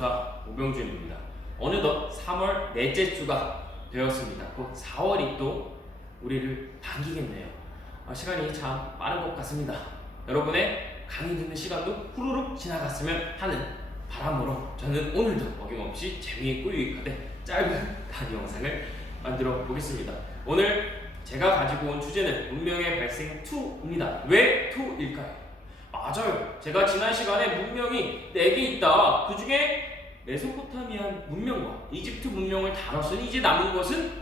교사 오병준입니다. 어느덧 3월 넷째 주가 되었습니다. 곧 4월이 또 우리를 반기겠네요. 시간이 참 빠른 것 같습니다. 여러분의 강의 듣는 시간도 후루룩 지나갔으면 하는 바람으로 저는 오늘도 어김없이 재미있고 유익하되 짧은 강의 영상을 만들어 보겠습니다. 오늘 제가 가지고 온 주제는 문명의 발생 2입니다. 왜 2일까요? 맞아요. 제가 지난 시간에 문명이 4개 있다. 그 중에 메소포타미아 문명과 이집트 문명을 다뤘으니 이제 남은 것은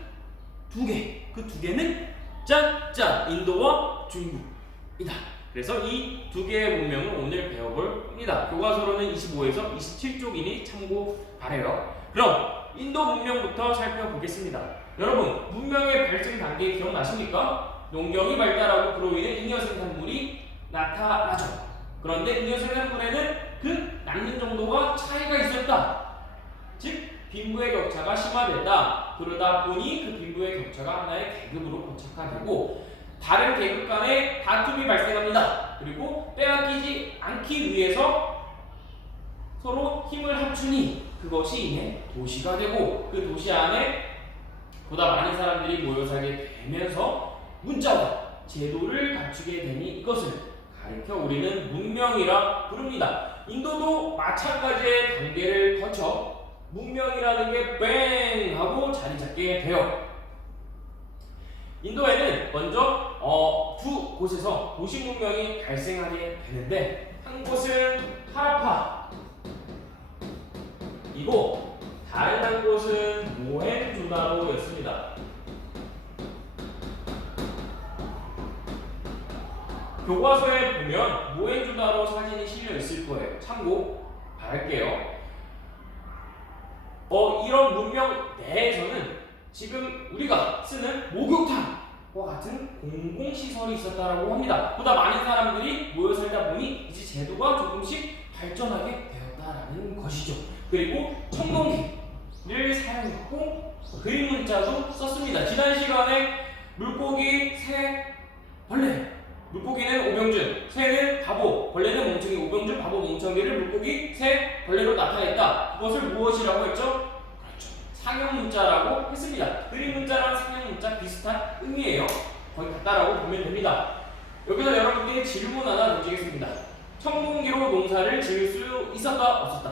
2개. 그 2개는 짠짠 인도와 중국이다. 그래서 이 2개의 문명을 오늘 배워볼 겁니다. 교과서로는 25에서 27쪽이니 참고 바래요. 그럼 인도 문명부터 살펴보겠습니다. 여러분, 문명의 발생 단계 기억나십니까? 농경이 발달하고 그로 인해 잉여 생산물이 나타나죠. 그런데 잉여 생산물에는 그 낳는 정도가 차이가 있었다. 즉 빈부의 격차가 심화된다. 그러다 보니 그 빈부의 격차가 하나의 계급으로 고착화되고 다른 계급 간의 다툼이 발생합니다. 그리고 빼앗기지 않기 위해서 서로 힘을 합치니 그것이 이내 도시가 되고 그 도시 안에 보다 많은 사람들이 모여 살게 되면서 문자와 제도를 갖추게 되니 이것을 가리켜 우리는 문명이라 부릅니다. 인도도 마찬가지의 단계를 거쳐 문명이라는 게 뺑 하고 자리 잡게 돼요. 인도에는 먼저 두 곳에서 도시 문명이 발생하게 되는데 한 곳은 하라파 이고 다른 한 곳은 모헨조다로였습니다. 교과서에 보면 모헨조다로 사진이 실려 있을 거예요. 참고 바랄게요. 이런 문명 내에서는 지금 우리가 쓰는 목욕탕과 같은 공공시설이 있었다고 합니다. 보다 많은 사람들이 모여 살다 보니 이제 제도가 조금씩 발전하게 되었다라는 것이죠. 그리고 청동기를 사용했고 그림 문자도 썼습니다. 지난 시간에 물고기, 새, 벌레 물고기는 오병준, 새는 바보, 벌레는 멍청이, 오병준, 바보, 멍청이를 물고기, 새, 벌레로 나타냈다. 그것을 무엇이라고 했죠? 그렇죠. 상형 문자라고 했습니다. 그림 문자랑 상형 문자 비슷한 의미예요. 거의 같다라고 보면 됩니다. 여기서 여러분께 질문 하나 던지겠습니다. 청동기로 농사를 지을 수 있었다, 없었다?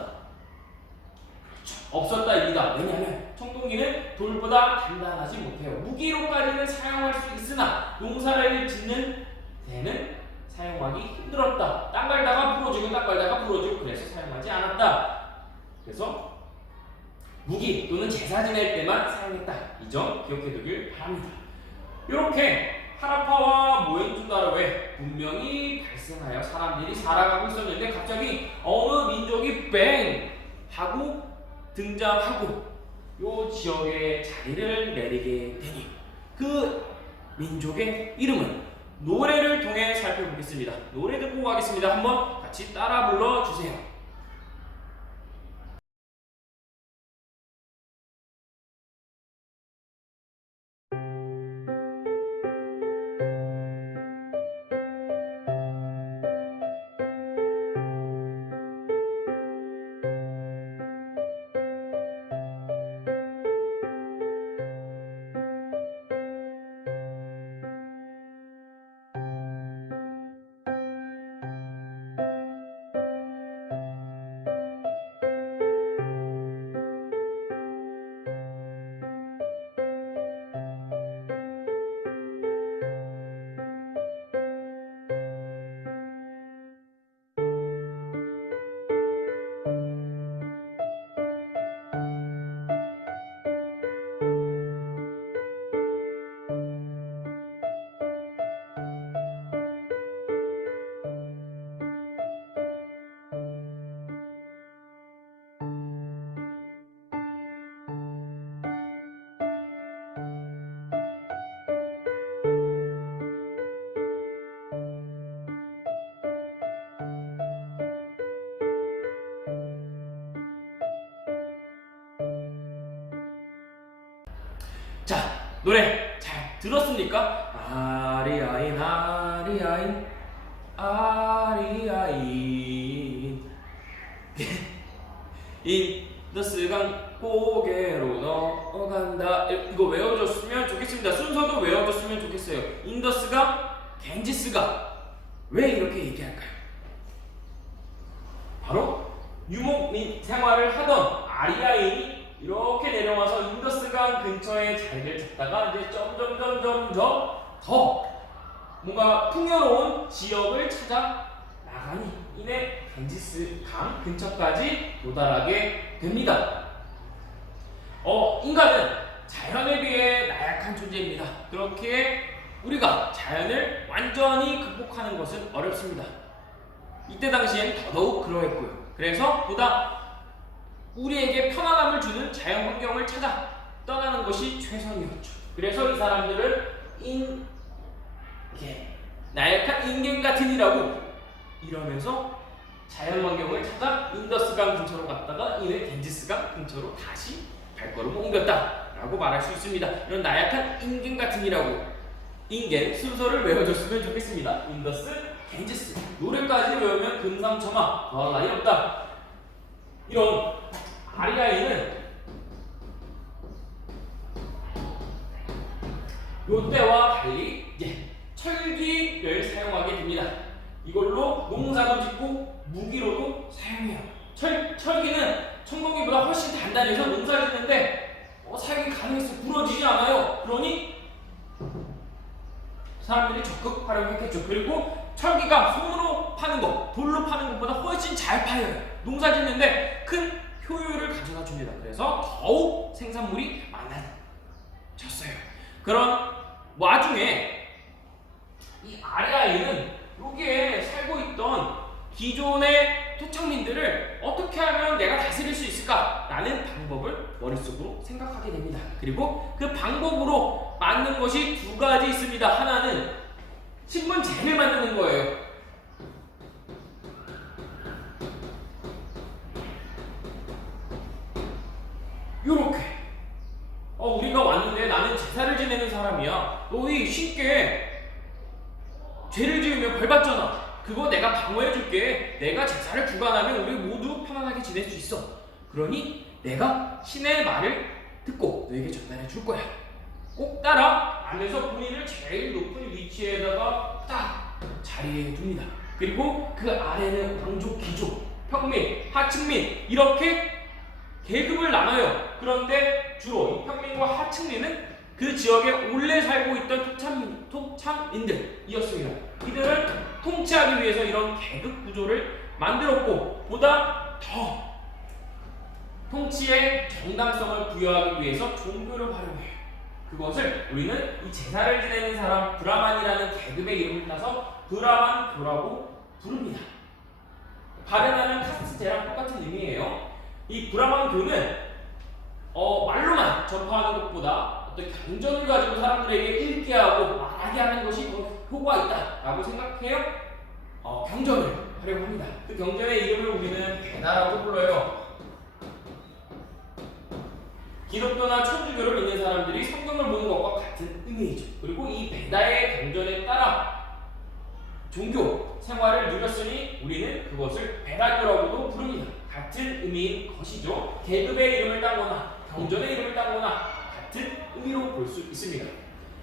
그렇죠. 없었다입니다. 왜냐하면 청동기는 돌보다 단단하지 못해요. 무기로까지는 사용할 수 있으나 농사를 짓는 데는 사용하기 힘들었다. 땅 갈다가 부러지고 땅 갈다가 부러지고 그래서 사용하지 않았다. 그래서 무기 또는 제사 지낼 때만 사용했다. 이 점 기억해 두길 바랍니다. 이렇게 하라파와 모헨조다로에 문명이 발생하여 사람들이 살아가고 있었는데 갑자기 어느 민족이 뺑 하고 등장하고 이 지역에 자리를 내리게 되니 그 민족의 이름은 노래를 통해 살펴보겠습니다. 노래 듣고 가겠습니다. 한번 같이 따라 불러주세요. 자, 노래 잘 들었습니까? 아리아인 아리아인 아리아인 인더스강 고개로 넘어간다. 이거 외워줬으면 좋겠습니다. 순서도 외워줬으면 좋겠어요. 인더스강, 겐지스강. 왜 이렇게 얘기할까요? 바로 유목민 생활을 하던 아리아인이 이렇게 내려와서 인더스강 근처에 자리를 잡다가 이제 점점 더 뭔가 풍요로운 지역을 찾아 나가니 이내 겐지스 강 근처까지 도달하게 됩니다. 인간은 자연에 비해 나약한 존재입니다. 그렇게 우리가 자연을 완전히 극복하는 것은 어렵습니다. 이때 당시엔 더더욱 그러했고요. 그래서 보다 우리에게 편안함을 주는 자연 환경을 찾아 떠나는 것이 최선이었죠. 그래서 이 사람들을 나약한 인간 같으니라고 이러면서 자연 환경을 찾아 인더스강 근처로 갔다가 이내 겐지스강 근처로 다시 발걸음을 옮겼다라고 말할 수 있습니다. 이런 나약한 인간 같으니라고 인간 순서를 외워줬으면 좋겠습니다. 인더스, 겐지스. 노래까지 외우면 금상첨화, 더할 나위 없다. 이런 아리아인은 요때와 달리 철기를 사용하게 됩니다. 이걸로 농사도 짓고 무기로도 사용해요. 철기는 청동기보다 훨씬 단단해서 농사 짓는데 사용이 가능해서 부러지지 않아요. 그러니 사람들이 적극 활용했겠죠. 그리고 철기가 손으로 파는 것, 돌로 파는 것보다 훨씬 잘 파여요. 농사 짓는데 큰 효율을 가져다 줍니다. 그래서 더욱 생산물이 많아졌어요. 그런 와중에 이 아리아인은 여기에 살고 있던 기존의 토착민들을 어떻게 하면 내가 다스릴 수 있을까라는 방법을 머릿속으로 생각하게 됩니다. 그리고 그 방법으로 만든 것이 두 가지 있습니다. 하나는 신문잼을 만드는 거예요. 요렇게 우리가 왔는데 나는 제사를 지내는 사람이야. 너희 쉽게 죄를 지으면 벌 받잖아. 그거 내가 방어해줄게. 내가 제사를 주관하면 우리 모두 편안하게 지낼 수 있어. 그러니 내가 신의 말을 듣고 너에게 전달해 줄 거야. 꼭 따라. 안에서 본인을 제일 높은 위치에다가 딱 자리에 둡니다. 그리고 그 아래는 왕족, 귀족, 평민, 하층민 이렇게 계급을 나눠요. 그런데 주로 이 평민과 하층민은 그 지역에 오래 살고 있던 토착민들이었습니다. 이들은 통치하기 위해서 이런 계급 구조를 만들었고 보다 더 통치의 정당성을 부여하기 위해서 종교를 활용해요. 그것을 우리는 이 제사를 지내는 사람 브라만이라는 계급의 이름을 따서 브라만교라고 부릅니다. 바르나는 카스트제랑 똑같은 의미예요. 이 브라만교는 말로만 전파하는 것보다 어떤 경전을 가지고 사람들에게 읽게 하고 말하게 하는 것이 더 효과가 있다라고 생각해요. 경전을 활용합니다. 그 경전의 이름을 우리는 베다라고 불러요. 기독교나 천주교를 믿는 사람들이 성경을 보는 것과 같은 의미이죠. 그리고 이 베다의 경전에 따라 종교 생활을 누렸으니 우리는 그것을 베다교라고도 부릅니다. 같은 의미인 것이죠. 계급의 이름을 따거나 경전의 이름을 따거나 같은 의미로 볼 수 있습니다.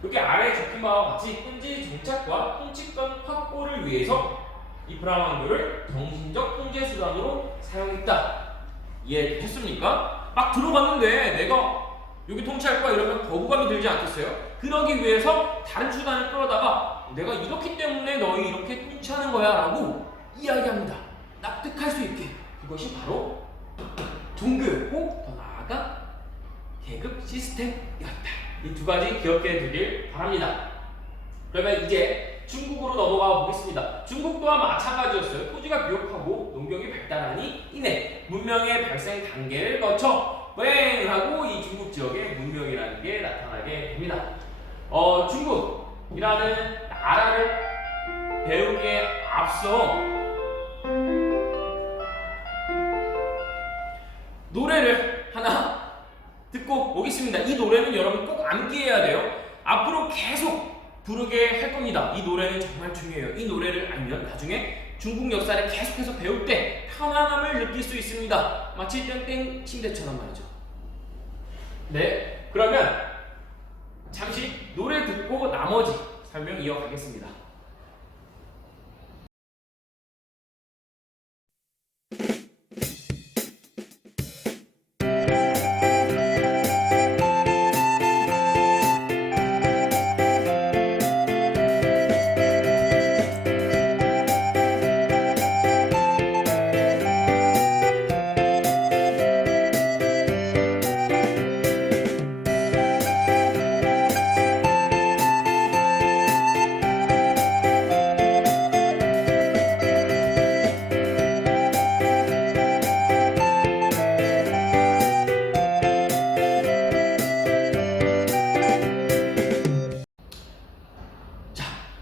이렇게 아래에 적힌 바와 같이 현지 정착과 통치권 확보를 위해서 이 브라만교를 정신적 통제 수단으로 사용했다. 이해되셨습니까? 막 들어갔는데 내가 여기 통치할 거야 이러면 거부감이 들지 않겠어요? 그러기 위해서 다른 수단을 끌어다가 내가 이렇기 때문에 너희 이렇게 통치하는 거야 라고 이야기합니다. 납득할 수 있게. 그것이 바로 종교였고 더 나아가 계급 시스템이었다. 이 두 가지 기억해 두길 바랍니다. 그러면 이제 중국으로 넘어가 보겠습니다. 중국 또한 마찬가지였어요. 토지가 비옥하고 농경이 발달하니 이내 문명의 발생 단계를 거쳐 하고 이 중국 지역에 문명이라는 게 나타나게 됩니다. 중국이라는 나라를 배우기에 앞서 노래를 하나 듣고 오겠습니다. 이 노래는 여러분 꼭 암기해야 돼요. 앞으로 계속 부르게 할 겁니다. 이 노래는 정말 중요해요. 이 노래를 알면 나중에 중국 역사를 계속해서 배울 때 편안함을 느낄 수 있습니다. 마치 땡땡 침대처럼 말이죠. 네, 그러면 잠시 노래 듣고 나머지 설명 이어가겠습니다.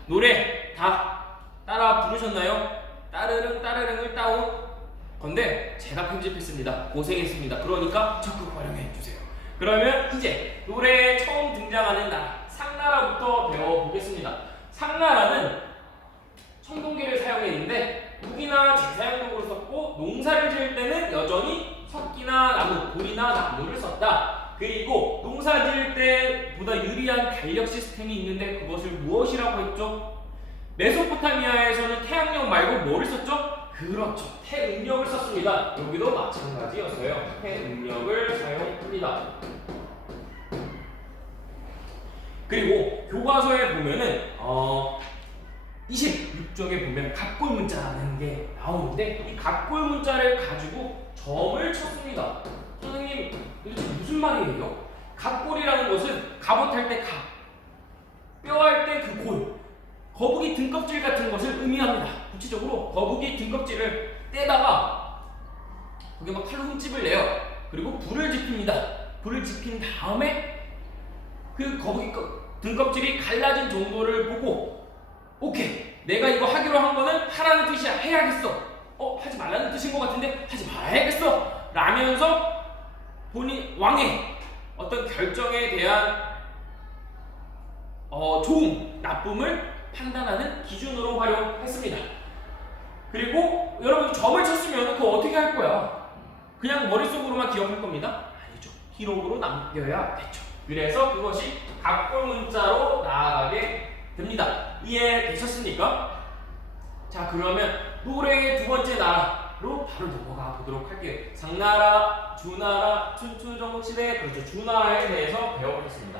노래 다 따라 부르셨나요? 따르릉 따르릉을 따온 건데 제가 편집했습니다. 고생했습니다. 그러니까 적극 활용해 주세요. 그러면 이제 노래에 처음 등장하는 나라 상나라부터 배워보겠습니다. 상나라는 청동기를 사용했는데 무기나 제사용도구를 썼고 농사를 지을 때는 여전히 석기나 나무, 돌이나 나무를 썼다. 그리고 농사 지을 때보다 유리한 달력 시스템이 있는데 그것을 무엇이라고 했죠? 메소포타미아에서는 태양력 말고 뭐를 썼죠? 그렇죠. 태음력을 썼습니다. 여기도 마찬가지였어요. 태음력을 사용합니다. 그리고 교과서에 보면은 26쪽에 보면 갑골 문자라는 게 나오는데 이 갑골 문자를 가지고 점을 쳤습니다. 선생님 도대체 무슨 말이에요? 갑골이라는 것은 갑옷할 때 갑, 뼈할 때 그 골, 거북이 등껍질 같은 것을 의미합니다. 구체적으로 거북이 등껍질을 떼다가 거기에 막 칼로 흠집을 내요. 그리고 불을 지핍니다. 불을 지핀 다음에 그 거북이 등껍질이 갈라진 정도를 보고 오케이, 내가 이거 하기로 한 거는 하라는 뜻이야, 해야겠어. 하지 말라는 뜻인 것 같은데 하지 말아야겠어 라면서 본인 왕의 어떤 결정에 대한 좋음, 나쁨을 판단하는 기준으로 활용했습니다. 그리고 여러분 점을 쳤으면 그거 어떻게 할 거야? 그냥 머릿속으로만 기억할 겁니다? 아니죠. 기록으로 남겨야겠죠. 그래서 그것이 갑골 문자로 나아가게 됩니다. 이해되셨습니까? 자, 그러면 노래의 두 번째 나라로 바로 넘어가 보도록 할게요. 상나라, 주나라, 춘추전국시대, 그렇죠. 주나라에 대해서 배워보겠습니다.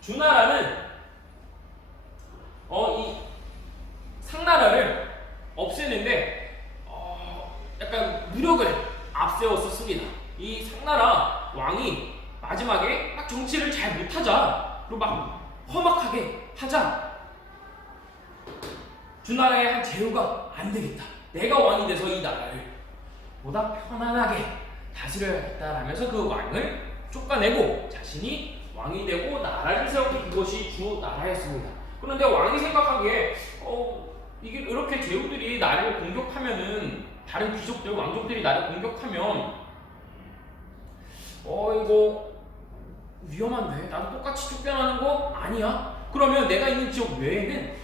주나라는 이 상나라를 없애는데 약간 무력을 앞세웠었습니다. 이 상나라 왕이 마지막에 막 정치를 잘 못하자, 그리고 막 험악하게 하자, 주나라의 한 제후가 안 되겠다, 내가 왕이 돼서 이 나라를 보다 편안하게 다스려야겠다라면서 그 왕을 쫓아내고 자신이 왕이 되고 나라를 세우는 그것이 주나라였습니다. 그런데 왕이 생각하기에 이게 이렇게 제후들이 나를 공격하면은, 다른 귀족들, 왕족들이 나를 공격하면 이거 위험한데? 나도 똑같이 쫓겨나는 거 아니야? 그러면 내가 있는 지역 외에는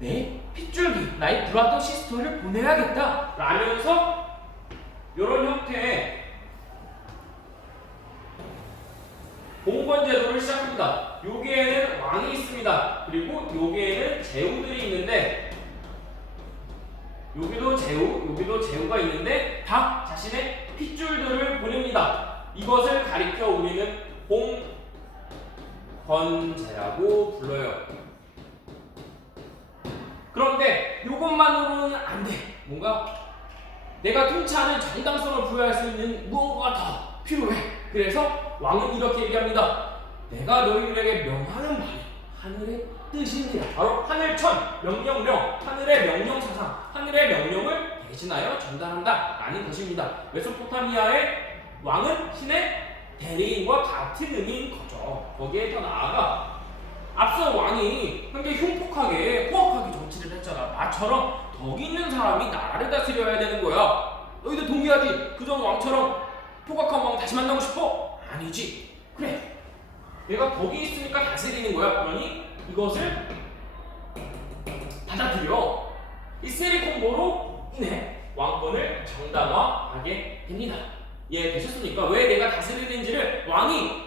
내 핏줄기, 나의 브라더 시스터를 보내야겠다 라면서 이런 형태의 봉건제도를 시작합니다. 여기에는 왕이 있습니다. 그리고 여기에는 제후들이 있는데, 여기도 제후, 여기도 제후가 있는데 다 자신의 핏줄들을 보냅니다. 이것을 가리켜 우리는 봉건제라고 불러요. 그런데 이것만으로는 안 돼. 뭔가 내가 통치하는 정당성을 부여할 수 있는 무언가가 더 필요해. 그래서 왕은 이렇게 얘기합니다. 내가 너희들에게 명하는 말이 하늘의 뜻입니다. 바로 하늘천, 명령령, 하늘의 명령사상, 하늘의 명령을 대신하여 전달한다 라는 것입니다. 메소포타미아의 왕은 신의 대리인과 같은 의미인 거죠. 거기에 더 나아가 앞서 왕이 굉장히 흉폭하게, 포악하게 정치를 했잖아. 나처럼 덕이 있는 사람이 나라를 다스려야 되는 거야. 너희들 동의하지? 그전 왕처럼 포악한 왕 다시 만나고 싶어? 아니지. 그래, 내가 덕이 있으니까 다스리는 거야. 그러니 이것을 받아들여. 이 세리 콤보로 인해 왕권을 정당화하게 됩니다. 이해되셨습니까? 왜 내가 다스리는지를 왕이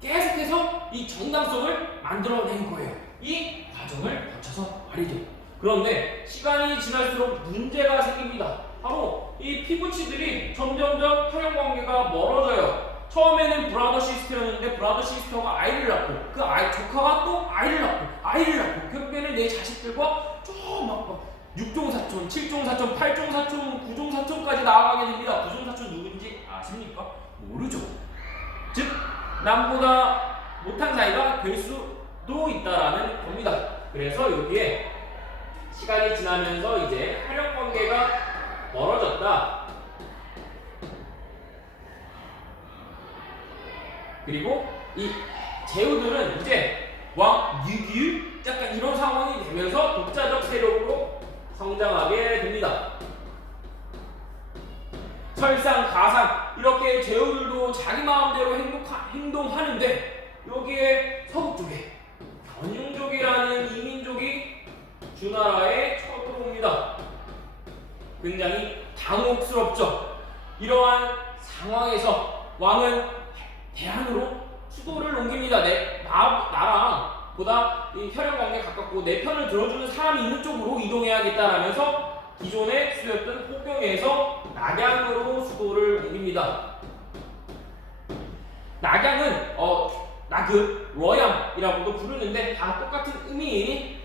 계속해서 이 정당성을 만들어낸 거예요. 이 과정을 거쳐서 말이죠. 그런데 시간이 지날수록 문제가 생깁니다. 바로 이 피부치들이 점점점 혈연 관계가 멀어져요. 처음에는 브라더 시스터였는데 브라더 시스터가 아이를 낳고 그 아이 조카가 또 아이를 낳고 결국에는 내 자식들과 막 6종 사촌, 7종 사촌, 8종 사촌, 9종 사촌까지 나아가게 됩니다. 9종 사촌 누군지 아십니까? 모르죠. 즉 남보다 못한 사이가 될 수도 있다라는 겁니다. 그래서 여기에 시간이 지나면서 이제 혈연 관계가 멀어졌다. 그리고 이 제후들은 이제 왕 유규 약간 이런 상황이 되면서 독자적 세력으로 성장하게 됩니다. 설상가상 이렇게 제후들도 자기 마음대로 행동하는데 여기에 서북 쪽에 견융족이라는 이민족이 주나라에 쳐들어옵니다. 굉장히 당혹스럽죠. 이러한 상황에서 왕은 대안으로 수도를 옮깁니다. 나랑 보다 이 혈연 관계 가깝고 내 편을 들어주는 사람이 있는 쪽으로 이동해야겠다라면서 기존에 쓰였던 호경에서 낙양으로 수도를 옮깁니다. 낙양은 나그, 러양이라고도 부르는데 다 똑같은 의미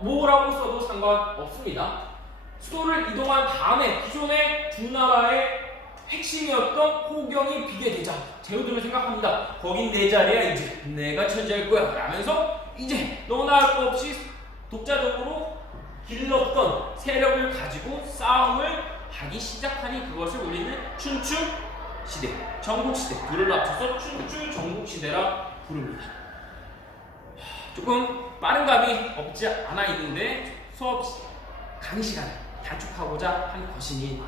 뭐라고 써도 상관없습니다. 수도를 이동한 다음에 기존의 두 나라의 핵심이었던 호경이 비게 되자 제후들은 생각합니다. 거긴 내 자리야. 이제 내가 차지할 거야 라면서 이제 너나 할 거 없이 독자적으로 길렀던 세력을 가지고 싸움을 하기 시작하니 그것을 우리는 춘추 시대, 전국 시대 둘을 합쳐서 춘추 전국 시대라 부릅니다. 조금 빠른 감이 없지 않아 있는데 수업 강의 시간을 단축하고자 한 것이니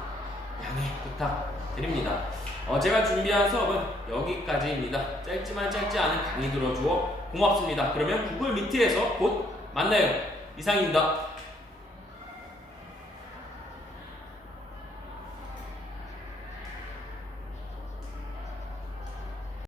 양해 부탁드립니다. 제가 준비한 수업은 여기까지입니다. 짧지만 짧지 않은 강의 들어주어 고맙습니다. 그러면 구글 미트에서 곧 만나요. 이상입니다.